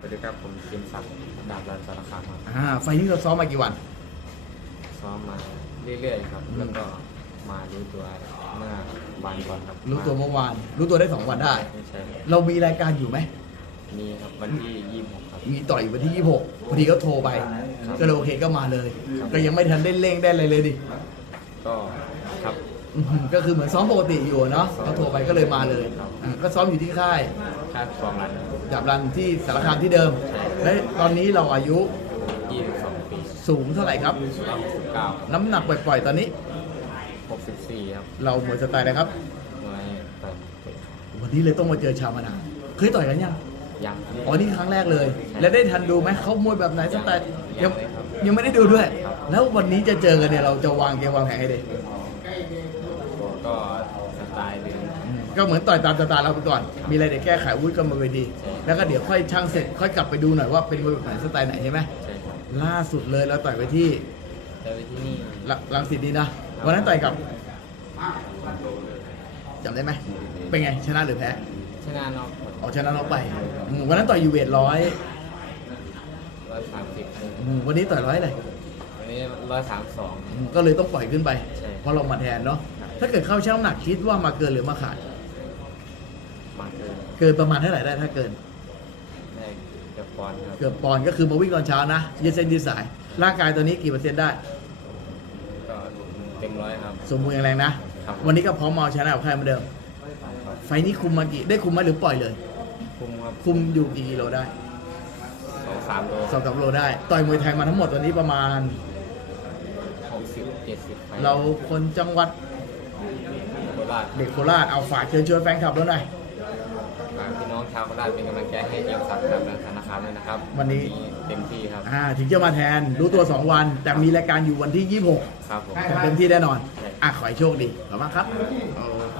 สวัสดีครับผมทีมศักดิ์ดาบรันสารคามครับอ่าไฟล์นี้เราซ้อมมากี่วัน ซ้อมมาเรื่อยๆครับ แล้วก็มารู้ตัวเมื่อวันก่อนครับรู้ตัวเมื่อวาน รู้ตัวได้สองวันได้ ไม่ใช่ครับเรามีรายการอยู่ไหม มีครับวันที่ยี่สิบหกครับ มีต่อยวันที่ 26พอดีเขาโทรไป ครับก็เลยโอเคก็มาเลย ครับ ก็ยังไม่ทันได้เร่งได้อะไรเลยดิก็ครับ อื้อหือก็คือเหมือนซ้อมปกติอยู่เนาะเขาโทรไปก็เลยมาเลยครับอ่าก็ซ้อมอยู่ที่ค่าย คาดฟองรันจับรันที่สารคามที่เดิม และตอนนี้เราอายุยี่สิบสองปีสูงเท่าไหร่ครับรอบสิบเก้าน้ำหนักปล่อยๆตอนนี้หกสิบสี่ครับเราหมวยสไตล์นะครับ มวยตอนเด็กวันนี้เลยต้องมาเจอชาวมานาเคยต่อยกันยังยังครับ อ๋อนี่ครั้งแรกเลย แล้วได้ทันดูไหมเขามวยแบบไหนสไตล์ยัยังงเลยครับยังไม่ได้ดูด้วยครับแล้ววันนี้จะเจอกันเนี่ยเราจะวางเกมวางแผนให้ดี ก็สไตล์เดิม อืม ก็เหมือนต่อยตามสไตล์เราไปก่อน มีอะไรเดี๋ยวแก้ไขวุ้ยก็มาเวทีแล้วก็เดี๋ยวค่อยช่างเสร็จค่อยกลับไปดูหน่อยว่าเป็นมวยแบบไหนสไตล์ไหนใช่ไหมใช่ครับล่าสุดเลยเราต่อยไปที่แต่ไปที่นี่รังรังสิตนี่นะวันนั้นต่อยกับจำได้ไหมเป็นไงชนะหรือแพ้ชนะน็อกออกชนะน็อกไปอืมวันนั้นต่อยอยู่เวทร้อยร้อยสามสิบอืมวันนี้ต่อยร้อยเลย วันนี้ร้อยสามสองอืมก็เลยต้องปล่อยขึ้นไป ใช่ เพราะเรามาแทนเนาะ ถ้าเกิดเข้าช่างน้ำหนักคิดว่ามาเกินหรือมาขาดมา เกินเกินประมาณเท่าไหร่ได้ถ้าเกิน ได้เกือบปอนด์ครับเกือบปอนด์ก็คือมาวิ่งตอนเช้านะยืดเส้นยืดสาย ร่างกายตัวนี้กี่เปอร์เซ็นต์ได้ ก็เต็มร้อยครับ สมบูรณ์แข็งแรงนะ ครับวันนี้ก็พร้อมมาเอาชนะกับใครเหมือนเดิมไฟล์นี้คุมมากี่ได้คุมไหมหรือปล่อยเลย คุมครับคุมอยู่กี่กิโลได้สองสามโลสองสามโลได้ ต่อยมวยไทยมาทั้งหมดวันนี้ประมาณ หกสิบเจ็ดสิบไปเราคนจังหวัดโคราชเด็กโคราชเอาฝากเชิญชวนแฟนคลับแล้วหน่อยฝากพี่น้อง ชาวโคราชเป็นกำลังใจให้เจียมศักดิ์กับธนาคารด้วยนะครับวันนี้ เต็มที่ครับ อ่าถึงจะมาแทนรู้ตัว 2 วัน แต่มีรายการอยู่วันที่ 26ครับผม แต่เต็มที่แน่นอนใช่อะขอให้โชคดีขอบคุณมากครับโอเค